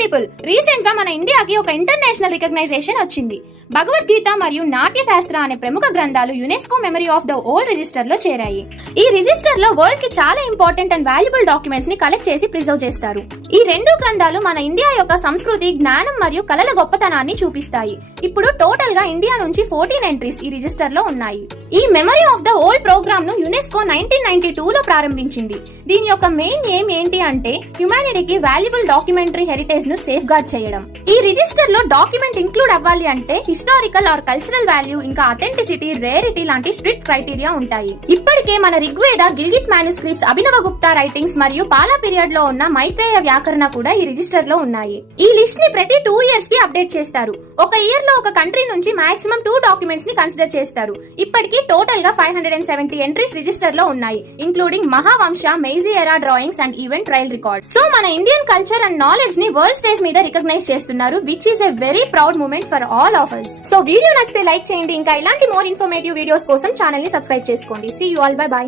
People, recent గా మన ఇండియాకి ఒక ఇంటర్నేషనల్ రికగ్నైజేషన్ వచ్చింది. భగవద్గీత మరియు నాట్య శాస్త్ర అనే ప్రముఖ గ్రంథాలు UNESCO memory of the world register లో చేరాయి. ఈ రిజిస్టర్ లో వరల్డ్ కి చాలా ఇంపార్టెంట్ అండ్ వాల్యుబుల్ డాక్యుమెంట్స్ ని కలెక్ట్ చేసి ప్రిజర్వ్ చేస్తారు. ఈ రెండు గ్రంథాలు మన ఇండియా యొక్క సంస్కృతి, జ్ఞానం మరియు కళల గొప్పతనాన్ని చూపిస్తాయి. ఇప్పుడు టోటల్ గా ఇండియా నుంచి 14 ఎంట్రీస్ ఈ రిజిస్టర్ లో ఉన్నాయి. ఈ memory of the world programme ను యునెస్కో 1992 లో ప్రారంభించింది. దీని యొక్క మెయిన్ ఎయిమ్ ఏంటి అంటే హ్యుమానిటీకి వాల్యుబుల్ డాక్యుమెంటరీ హెరిటేజ్ ను సేఫ్ గార్డ్ చేయడం. ఈ రిజిస్టర్ లో డాక్యుమెంట్ ఇంక్లూడ్ అవ్వాలి అంటే హిస్టారికల్ ఆర్ కల్చరల్ వాల్యూ, ఇంకా అథెంటిసిటీ, రేరిటీ లాంటి స్ట్రిక్ట్ క్రైటీరియా ఉంటాయి. ఇప్పటికే మన ఋగ్వేద, గిల్గిత్ మాన్యుస్క్రిప్ట్స్, అభినవ గుప్తా రైటింగ్స్ మరియు పాలా పీరియడ్ లో ఉన్న మైత్రేయ వ్యాకరణ కూడా ఈ రిజిస్టర్ లో ఉన్నాయి. ఈ లిస్ట్ ని ప్రతి 2 ఇయర్స్ కి అప్డేట్ చేస్తారు. ఒక ఇయర్ లో ఒక కంట్రీ నుంచి మాక్సిమం 2 డాక్యుమెంట్స్ ని కన్సిడర్ చేస్తారు. ఇప్పటికి టోటల్ గా 570 ఎంట్రీస్ రిజిస్టర్ లో ఉన్నాయి, including Mahavamsa, Meiji era drawings and even trial records. So మన ఇండియన్ కల్చర్ అండ్ నాలెడ్జ్ ని వరల్డ్ స్టేజ్ మీద రికగ్నైజ్ చేస్తున్నారు, which is a very proud moment for all of us. So video నచ్చితే like చేయండి. ఇంకా ఇలాంటి మోర్ ఇన్ఫర్మేటివ్ వీడియోస్ కోసం channel ని సబ్స్క్రైబ్ చేసుకోండి. See you all, bye by.